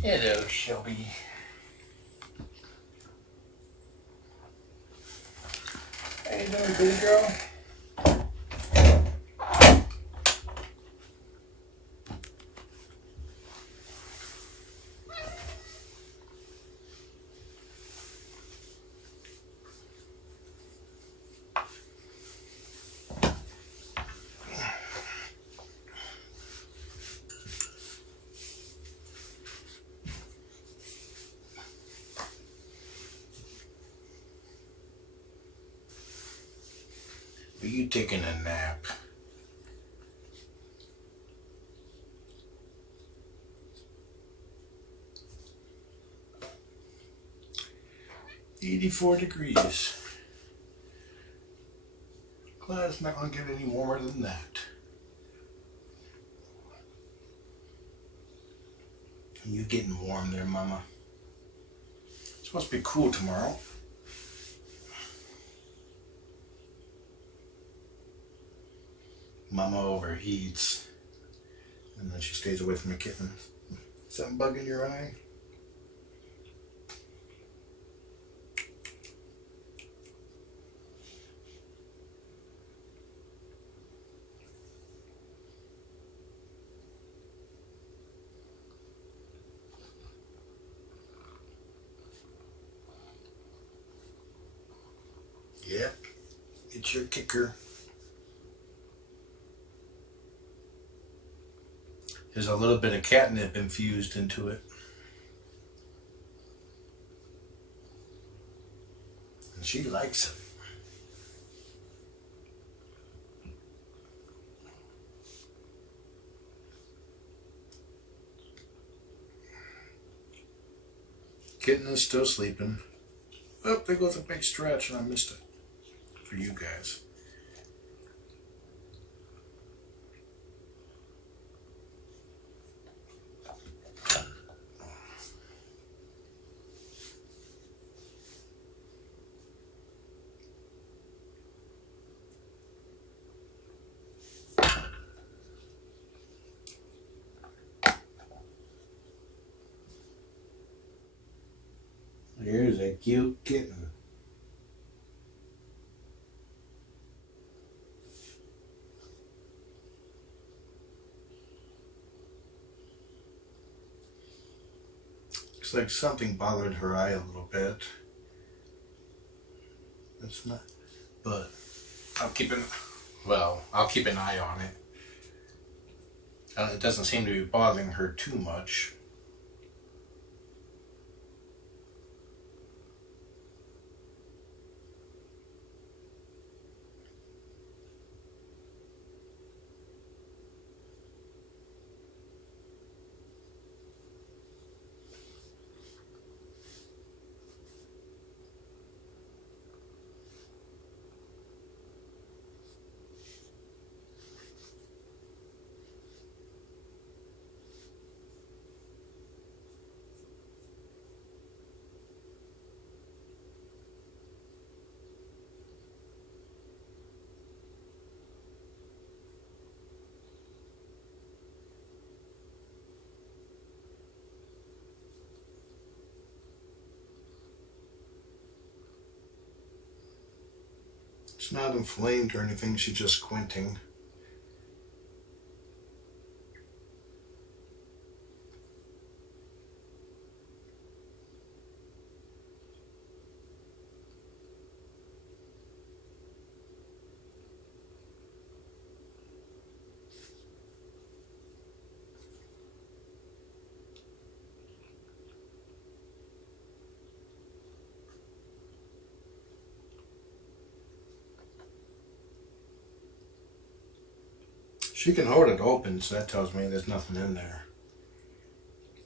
Hello, Shelby. How you doing, pretty girl? Are you taking a nap? $84. Glad it's not going to get any warmer than that. You getting warm there, Mama? It's supposed to be cool tomorrow. Mama overheats, and then she stays away from the kittens. Something bugging your eye? Yep, it's your kicker. There's a little bit of catnip infused into it. And she likes it. Kitten is still sleeping. Oh, there goes a big stretch and I missed it for you guys. Here's a cute kitten. Looks like something bothered her eye a little bit. It's not, but I'll keep an eye on it. It doesn't seem to be bothering her too much. It's not inflamed or anything, she's just squinting. She can hold it open, so that tells me there's nothing in there.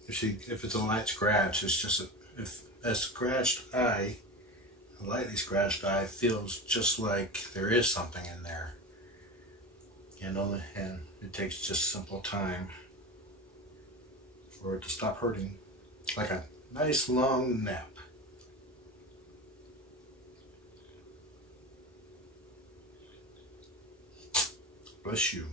If it's a light scratch, it's just if a scratched eye, a lightly scratched eye feels just like there is something in there. And it takes just simple time for it to stop hurting. Like a nice long nap. Bless you.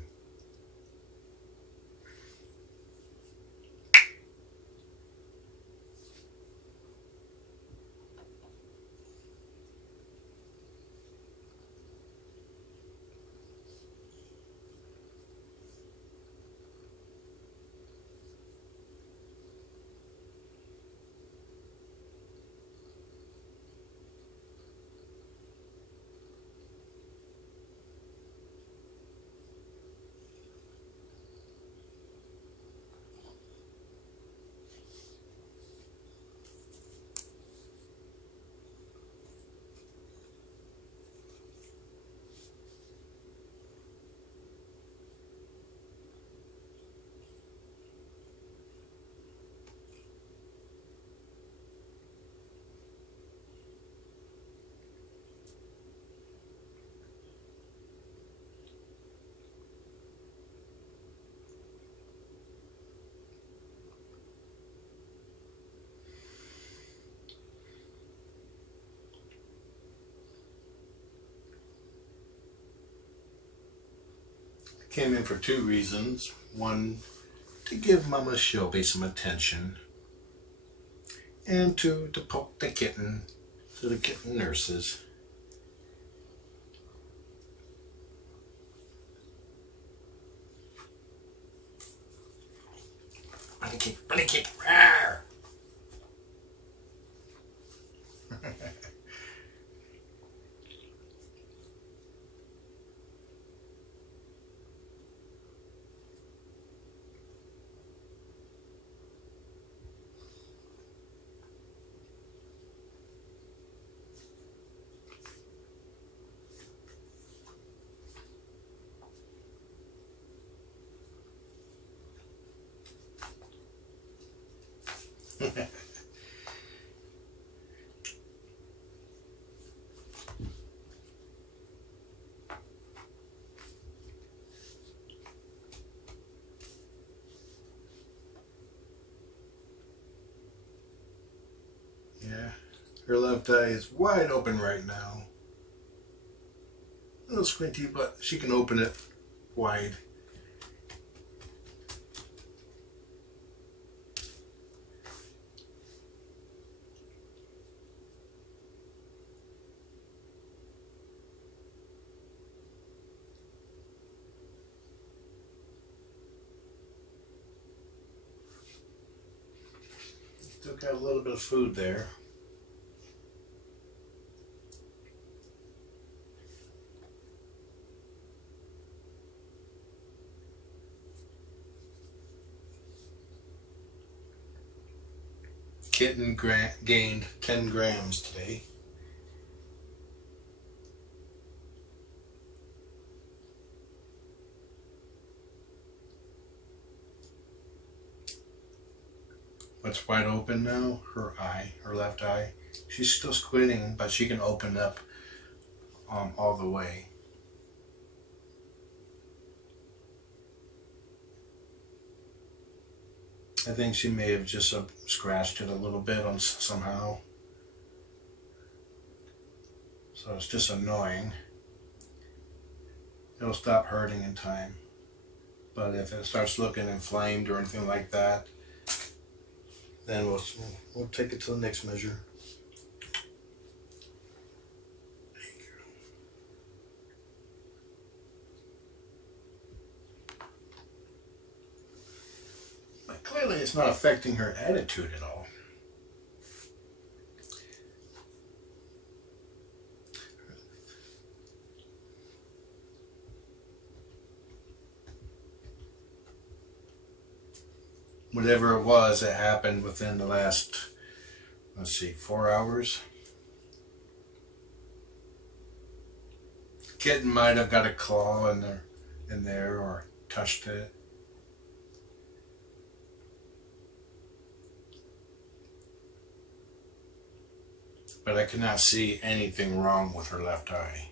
Came in for two reasons. One, to give Mama Shelby some attention. And two, to poke the kitten to the kitten nurses. Bunny kick, rawr! Yeah, her left eye is wide open right now. A little squinty, but she can open it wide. Still got a little bit of food there. Kitten gained 10 grams today. What's wide open now? Her eye, her left eye. She's still squinting, but she can open up all the way. I think she may have just scratched it a little bit on somehow. So it's just annoying. It'll stop hurting in time. But if it starts looking inflamed or anything like that, then we'll take it to the next measure. But clearly it's not affecting her attitude at all. Whatever it was, it happened within the last, 4 hours. Kitten might have got a claw in there or touched it. But I could not see anything wrong with her left eye.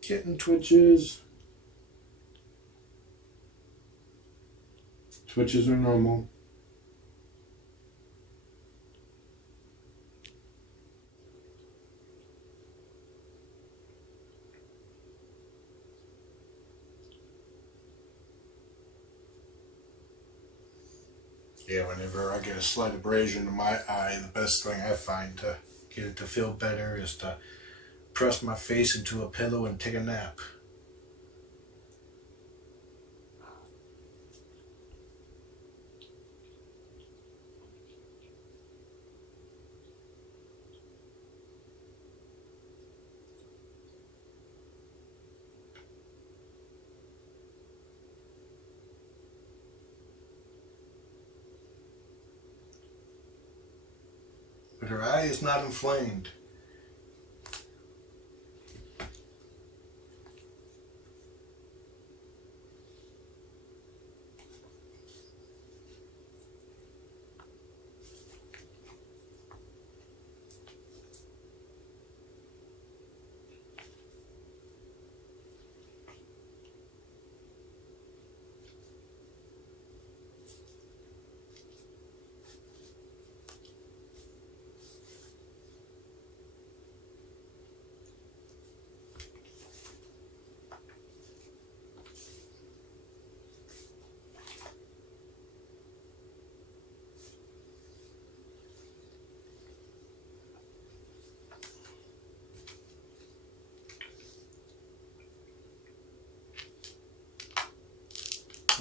Kitten twitches. Twitches are normal. Yeah, whenever I get a slight abrasion to my eye, the best thing I find to get it to feel better is to press my face into a pillow and take a nap. But her eye is not inflamed.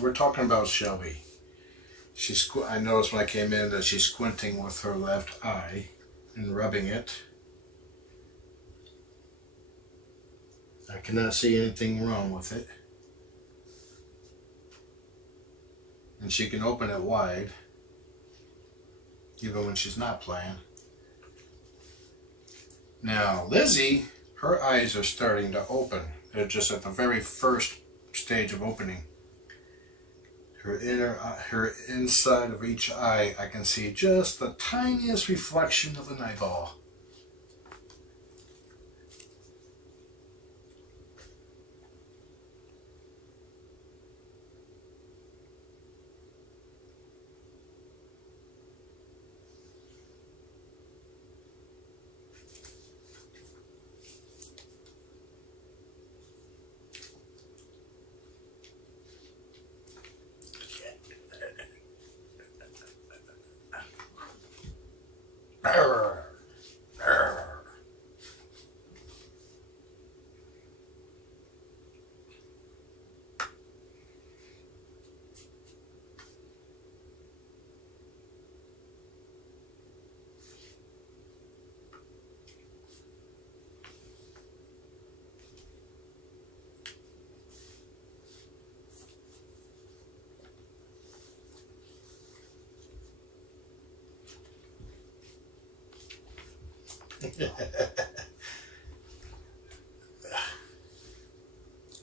we're talking about Shelby. I noticed when I came in that she's squinting with her left eye and rubbing it. I cannot see anything wrong with it. And she can open it wide, even when she's not playing. Now, Lizzie, her eyes are starting to open. They're just at the very first stage of opening. Her inside of each eye, I can see just the tiniest reflection of an eyeball.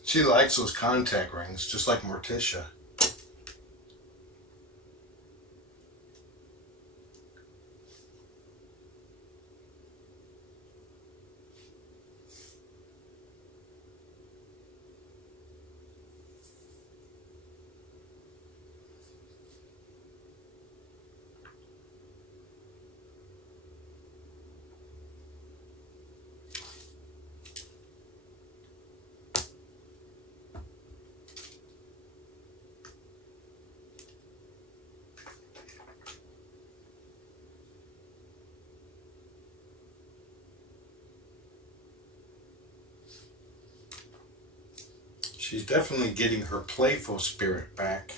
She likes those contact rings, just like Morticia. She's definitely getting her playful spirit back.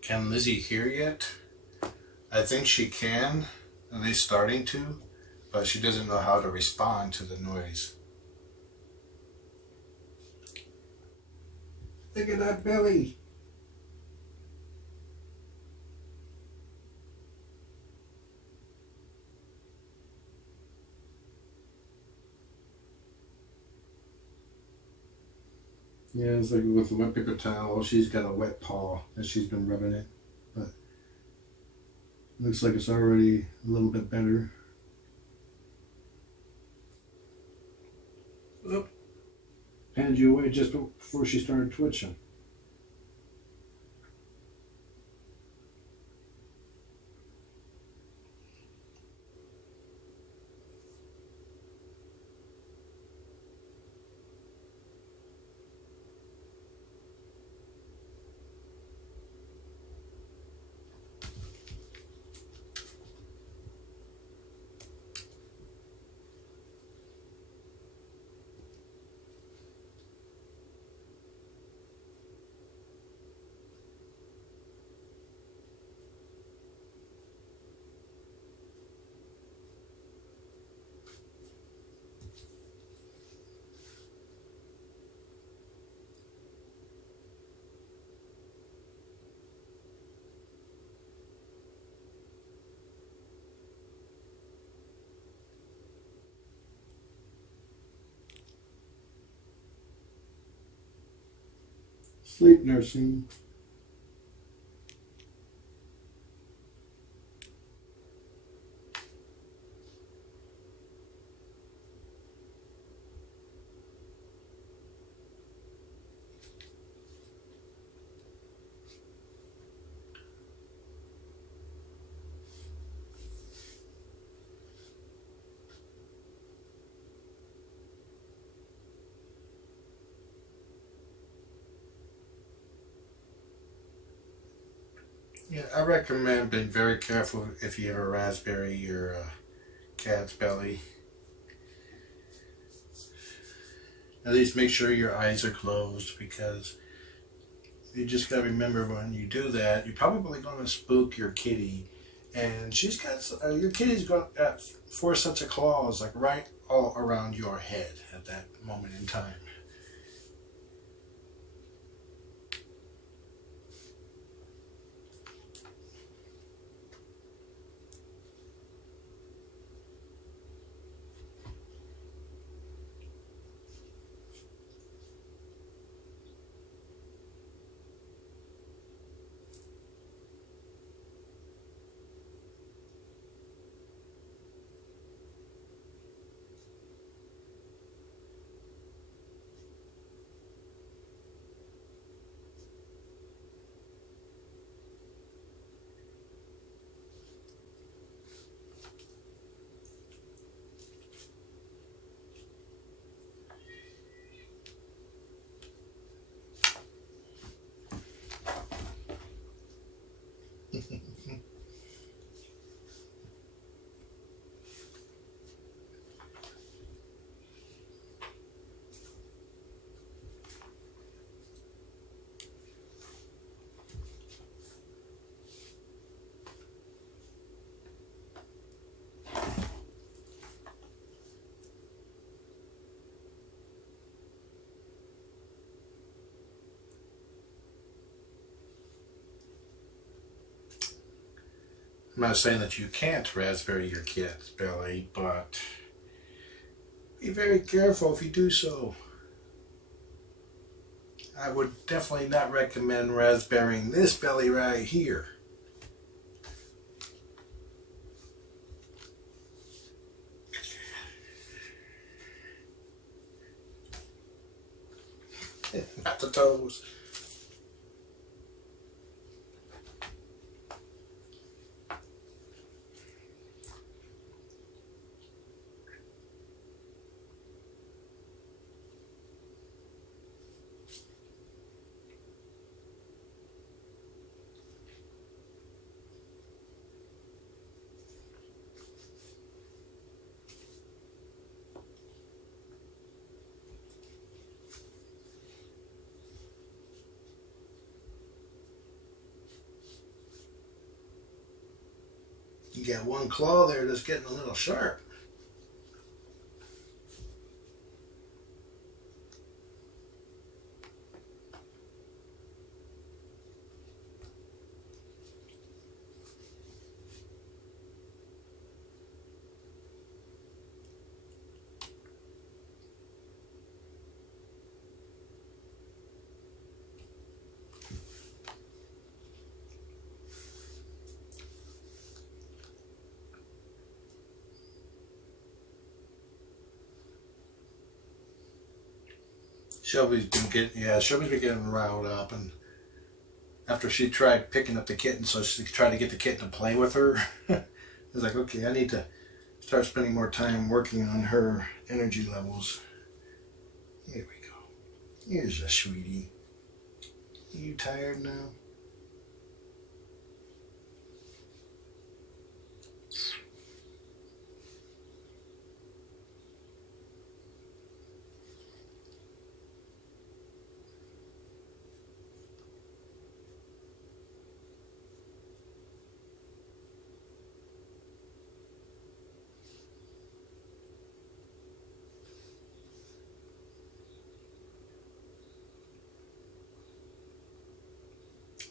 Can Lizzie hear yet? I think she can, at least starting to, but she doesn't know how to respond to the noise. Look at that belly. Yeah, it's like with a wet paper towel, she's got a wet paw and she's been rubbing it. But looks like it's already a little bit better. Oop. Handed you away just before she started twitching. Sleep nursing. Yeah, I recommend being very careful if you have a raspberry your cat's belly. At least make sure your eyes are closed, because you just got to remember when you do that, you're probably going to spook your kitty. And she's got, your kitty's got 4 sets of claws, like right all around your head at that moment in time. I'm not saying that you can't raspberry your kit's belly, but be very careful if you do so. I would definitely not recommend raspberrying this belly right here. Not the toes. You got one claw there that's getting a little sharp. Shelby's been getting riled up, and after she tried picking up the kitten, so she tried to get the kitten to play with her. I was like, okay, I need to start spending more time working on her energy levels. Here we go. Here's a sweetie. Are you tired now?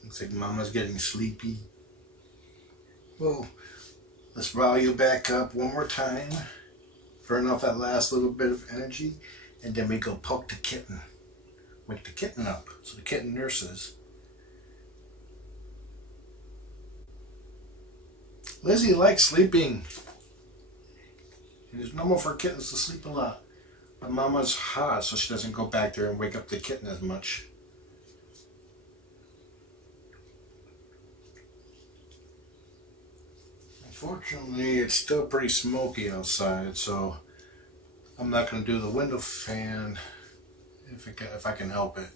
Looks like Mama's getting sleepy. Well, let's rile you back up one more time. Burn off that last little bit of energy, and then we go poke the kitten. Wake the kitten up so the kitten nurses. Lizzie likes sleeping. It is normal for kittens to sleep a lot. But Mama's hot, so she doesn't go back there and wake up the kitten as much. Unfortunately, it's still pretty smoky outside, so I'm not going to do the window fan if I can help it.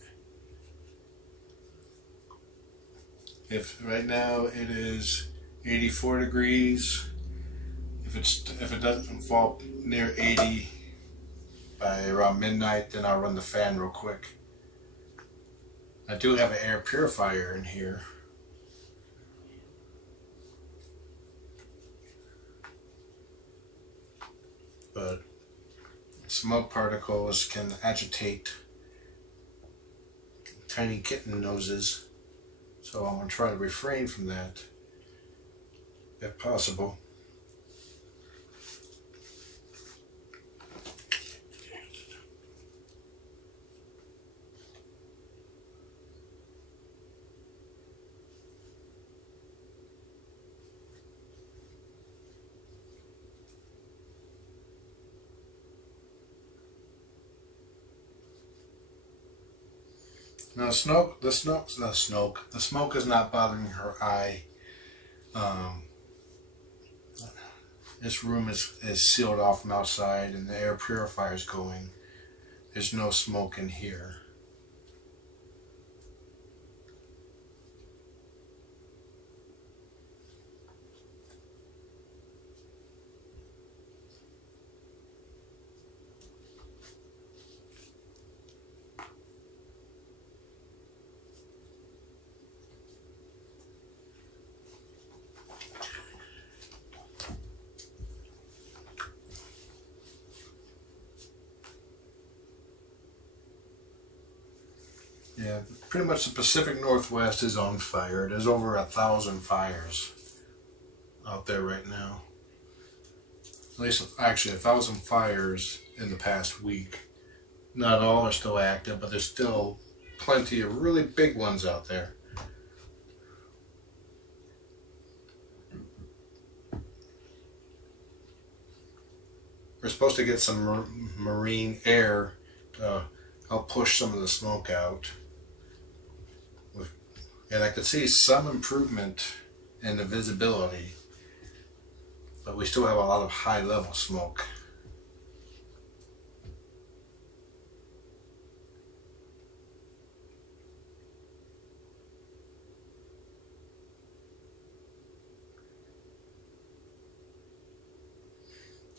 If right now it is 84 degrees, if it doesn't fall near 80, by around midnight, then I'll run the fan real quick. I do have an air purifier in here. But smoke particles can agitate tiny kitten noses, so I'm going to try to refrain from that if possible. Now the smoke is not bothering her eye. This room is sealed off from outside and the air purifier is going. There's no smoke in here. Yeah, pretty much the Pacific Northwest is on fire. There's over 1,000 fires out there right now. At least, actually, 1,000 fires in the past week. Not all are still active, but there's still plenty of really big ones out there. We're supposed to get some marine air to help push some of the smoke out. And I could see some improvement in the visibility, but we still have a lot of high level smoke.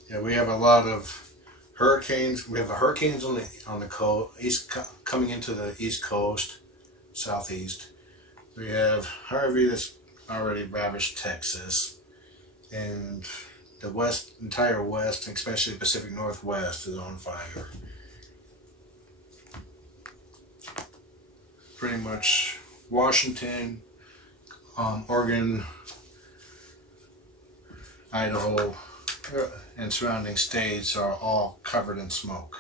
Yeah, we have a lot of hurricanes. We have hurricanes on the coast, coming into the east coast, southeast. We have Harvey that's already ravaged Texas, and the entire west, especially the Pacific Northwest, is on fire. Pretty much Washington, Oregon, Idaho, and surrounding states are all covered in smoke.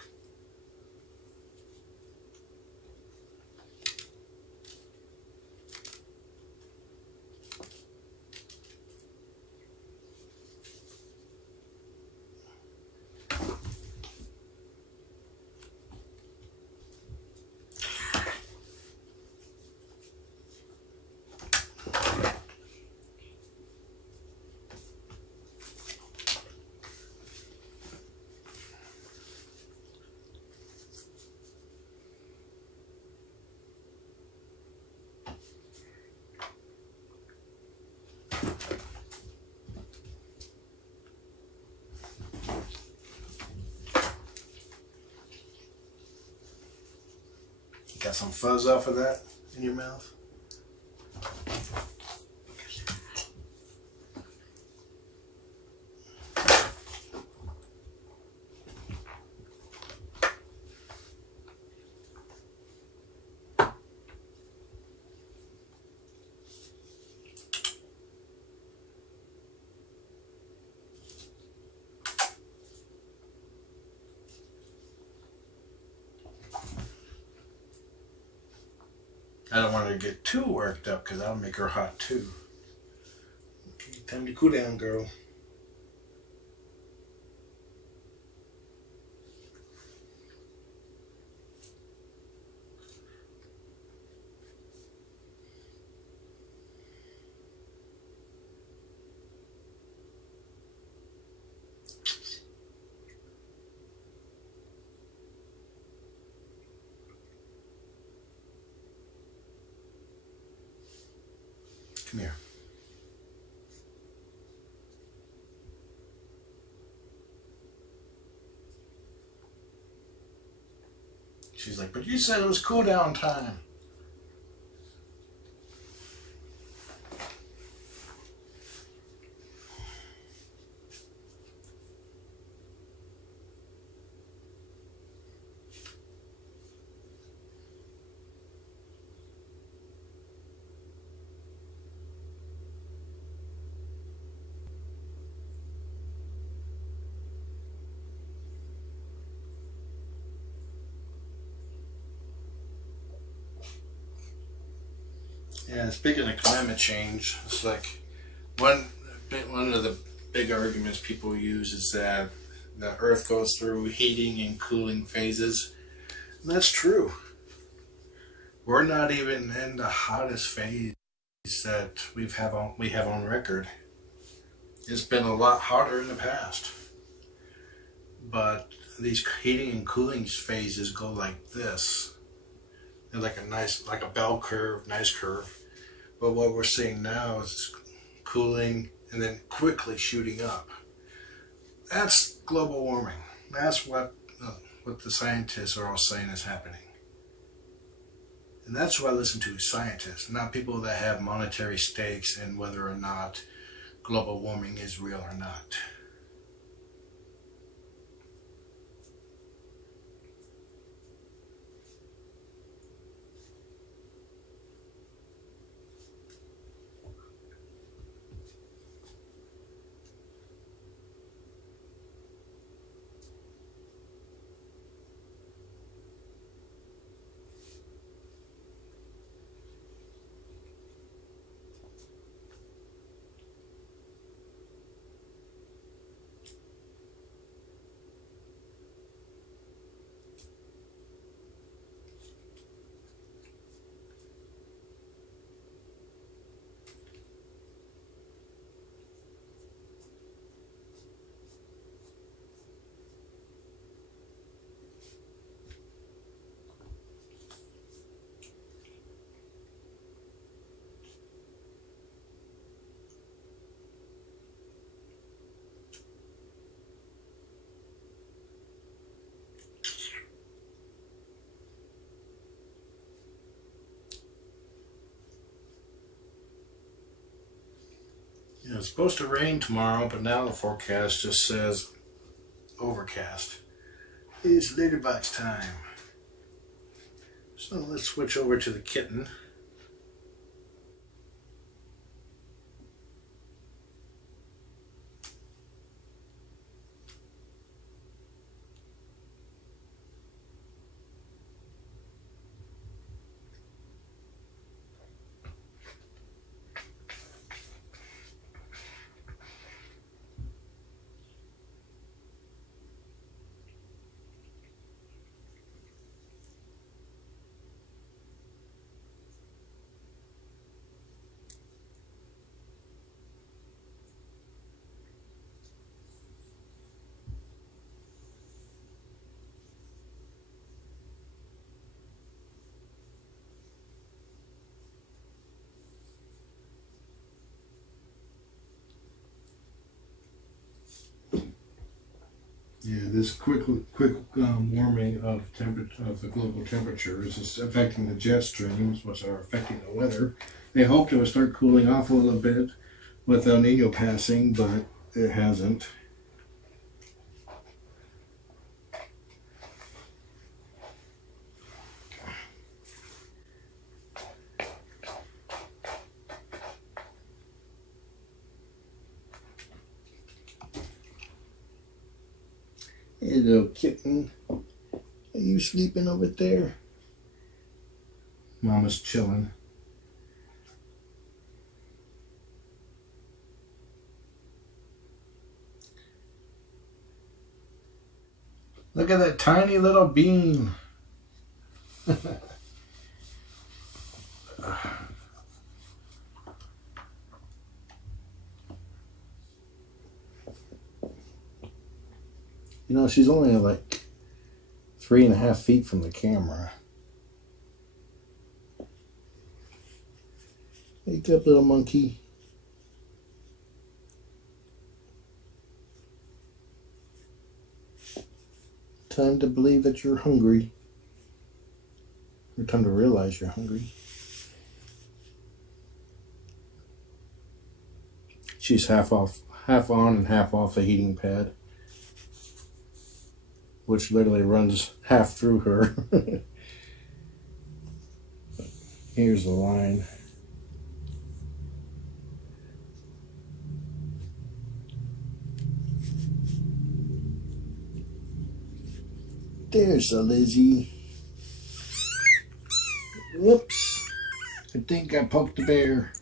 Got some fuzz off of that in your mouth? I don't want her to get too worked up because that'll make her hot too. Okay, time to cool down, girl. Come here. She's like, but you said it was cool down time. Yeah, speaking of climate change, it's like one of the big arguments people use is that the Earth goes through heating and cooling phases. And that's true. We're not even in the hottest phase that we have on record. It's been a lot hotter in the past, but these heating and cooling phases go like this. They're like like a bell curve, nice curve. But what we're seeing now is cooling and then quickly shooting up. That's global warming. That's what the scientists are all saying is happening. And that's why I listen to scientists, not people that have monetary stakes in whether or not global warming is real or not. You know, it's supposed to rain tomorrow, but now the forecast just says overcast. It's litterbox time. So let's switch over to the kitten. Yeah, this quick warming of the global temperature is affecting the jet streams, which are affecting the weather. They hoped it would start cooling off a little bit with El Nino passing, but it hasn't. Hey, little kitten. Are you sleeping over there? Mama's chilling. Look at that tiny little bean. You know, she's only like 3.5 feet from the camera. Wake up, little monkey. Time to believe that you're hungry. Every time to realize you're hungry. She's half on and half off the heating pad, which literally runs half through her. Here's the line. There's the Lizzie. Whoops. I think I poked the bear.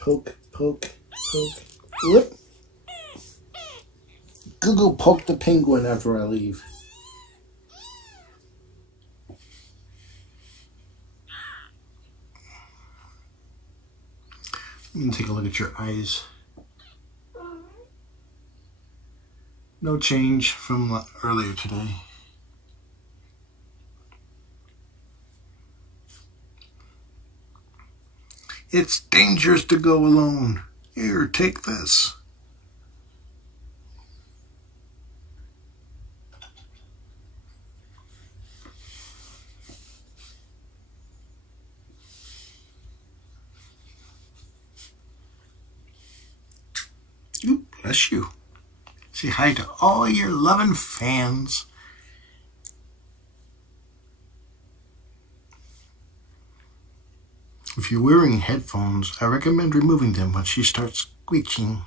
Poke, poke, poke. Whoop. Go poke the penguin after I leave. Let me take a look at your eyes. No change from earlier today. It's dangerous to go alone. Here, take this. Ooh, bless you. Say hi to all your loving fans. If you're wearing headphones, I recommend removing them when she starts squeaking.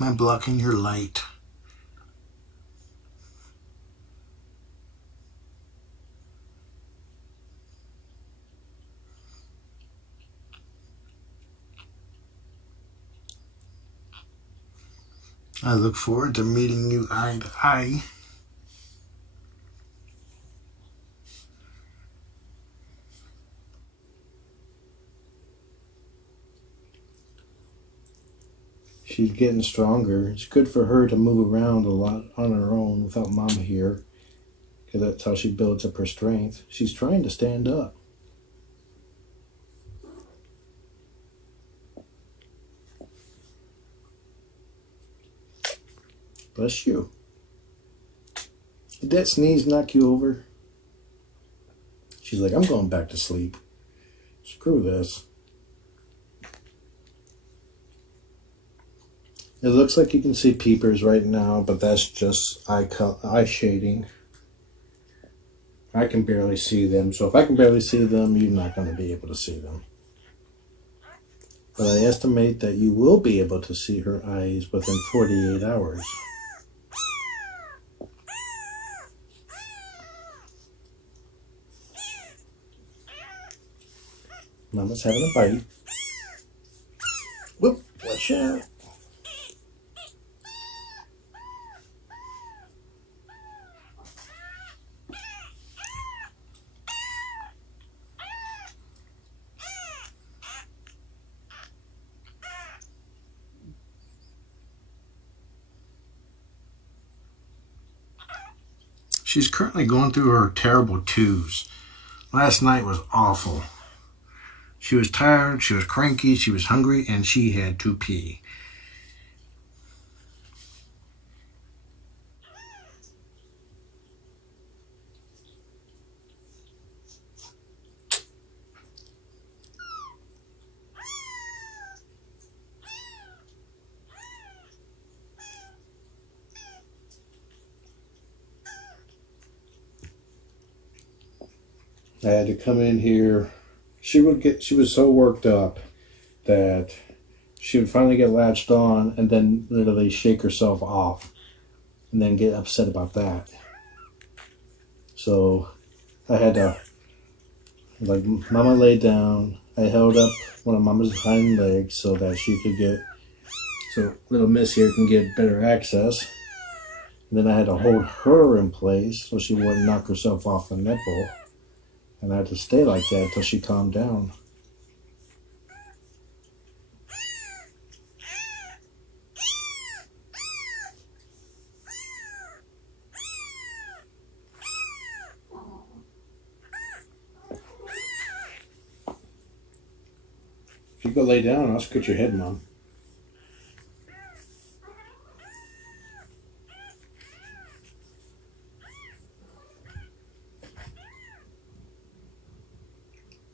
Am I blocking your light? I look forward to meeting you eye to eye. She's getting stronger. It's good for her to move around a lot on her own without Mama here, because that's how she builds up her strength. She's trying to stand up. Bless you. Did that sneeze knock you over? She's like, I'm going back to sleep. Screw this. It looks like you can see peepers right now, but that's just eye shading. I can barely see them, so if I can barely see them, you're not going to be able to see them. But I estimate that you will be able to see her eyes within 48 hours. Mama's having a bite. Whoop, watch out. She's currently going through her terrible twos. Last night was awful. She was tired, she was cranky, she was hungry, and she had to pee. I had to come in here. She was so worked up that she would finally get latched on and then literally shake herself off and then get upset about that. So I had to, like, Mama laid down. I held up one of Mama's hind legs so that she could get, so little Miss here can get better access. And then I had to hold her in place so she wouldn't knock herself off the nipple. And I had to stay like that until she calmed down. You go lay down and I'll scratch your head, Mom.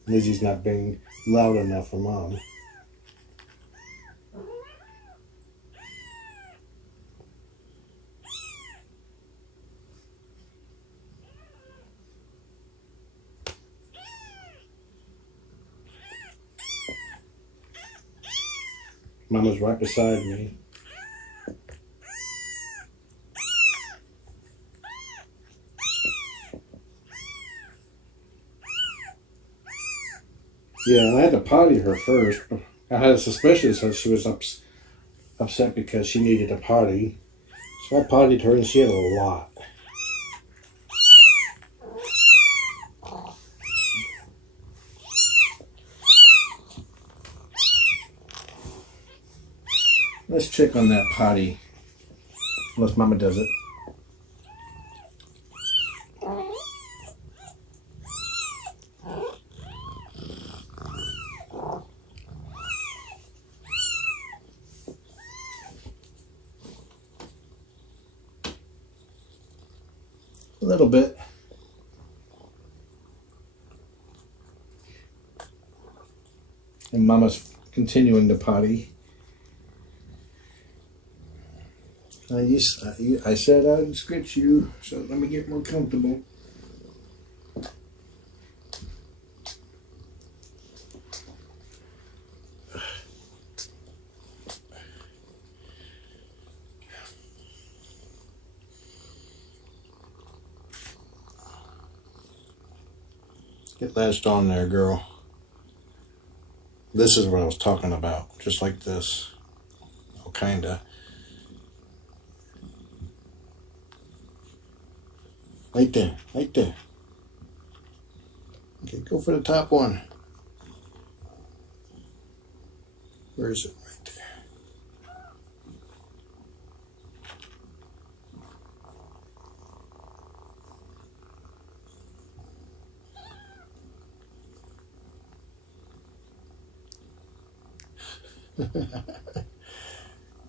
Lizzie's not being loud enough for Mom. Mama's right beside me. Yeah, and I had to potty her first. I had a suspicion that she was upset because she needed a potty. So I pottied her and she had a lot. Let's check on that potty. Unless Mama does it. A little bit. And Mama's continuing to potty. I said I'd scratch you, so let me get more comfortable. Get latched on there, girl. This is what I was talking about. Just like this. Oh, kinda. Right there. Right there. Okay, go for the top one. Where is it? Right there.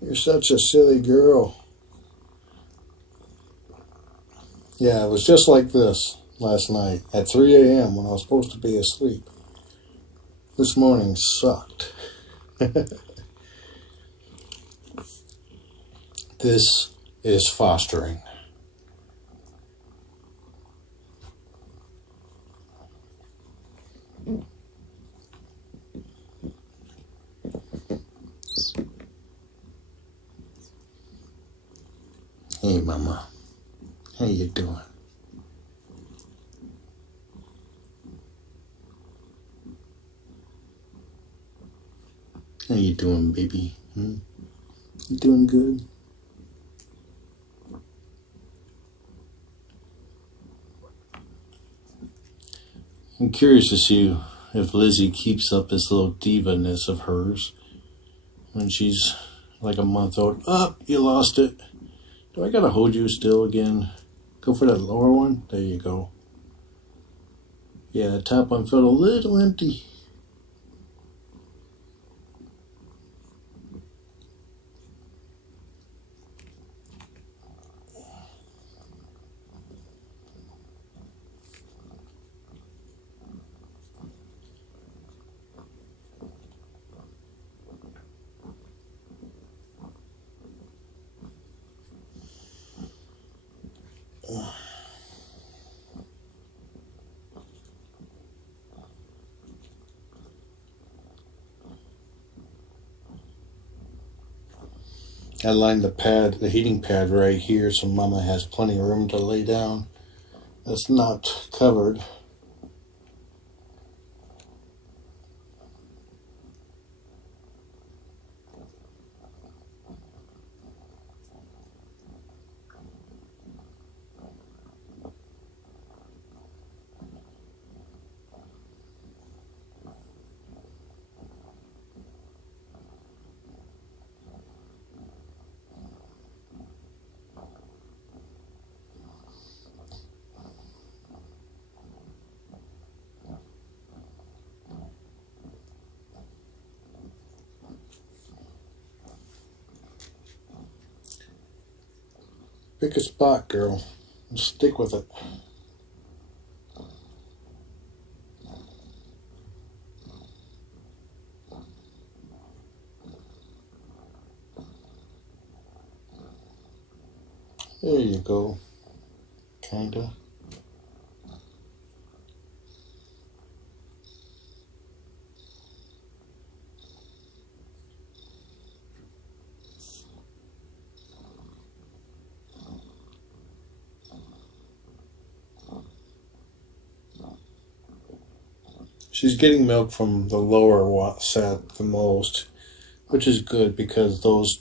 You're such a silly girl. Yeah, it was just like this last night at 3 a.m. when I was supposed to be asleep. This morning sucked. This is fostering. Hey, Mama. How you doing? How you doing, baby? You doing good? I'm curious to see if Lizzie keeps up this little diva-ness of hers when she's like a month old. Oh, you lost it. Do I gotta hold you still again? Go for that lower one. There you go. Yeah, the top one felt a little empty. I lined the heating pad right here so Mama has plenty of room to lay down. That's not covered. Pick a spot, girl, and stick with it. There you go. Kinda. She's getting milk from the lower set the most, which is good because those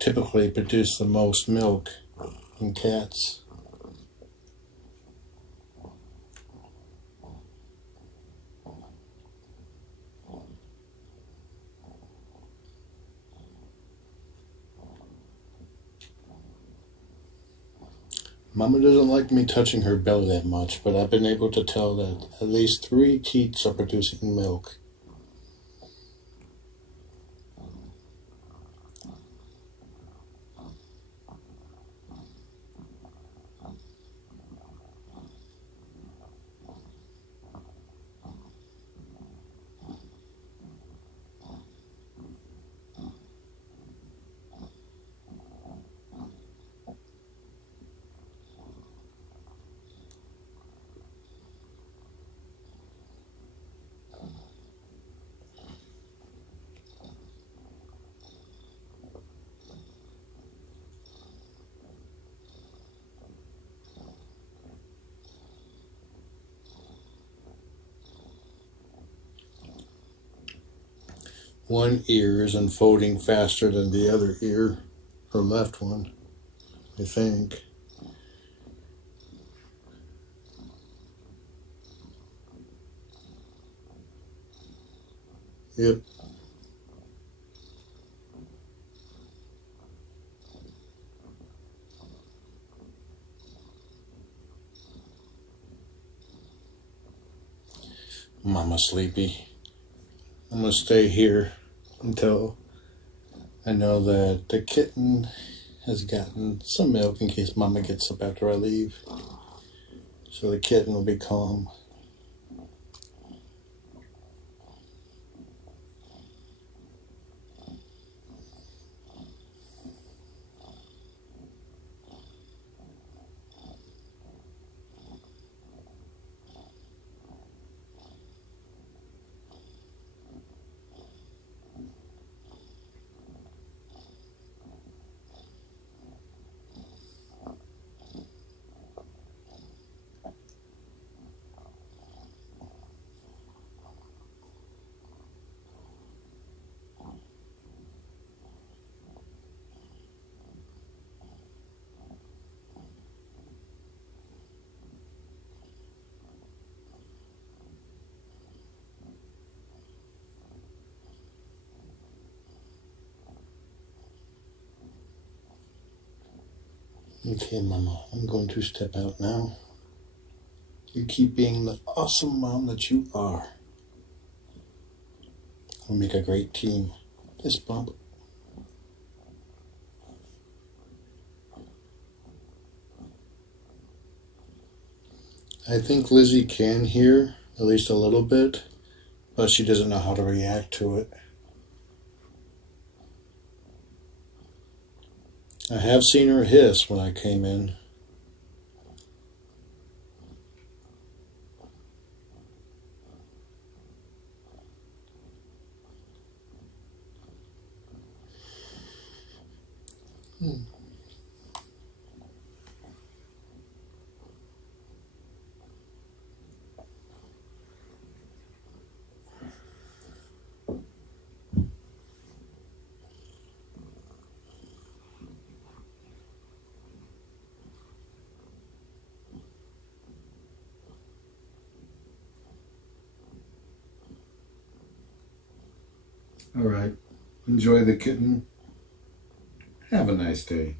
typically produce the most milk in cats. Mama doesn't like me touching her belly that much, but I've been able to tell that at least 3 teats are producing milk. One ear is unfolding faster than the other ear, her left one, I think. Yep. Mama's sleepy. I'm going to stay here until I know that the kitten has gotten some milk in case Mama gets up after I leave. So the kitten will be calm. Okay, Mama, I'm going to step out now. You keep being the awesome mom that you are. We'll make a great team. Fist bump. I think Lizzie can hear, at least a little bit, but she doesn't know how to react to it. I have seen her hiss when I came in. All right. Enjoy the kitten. Have a nice day.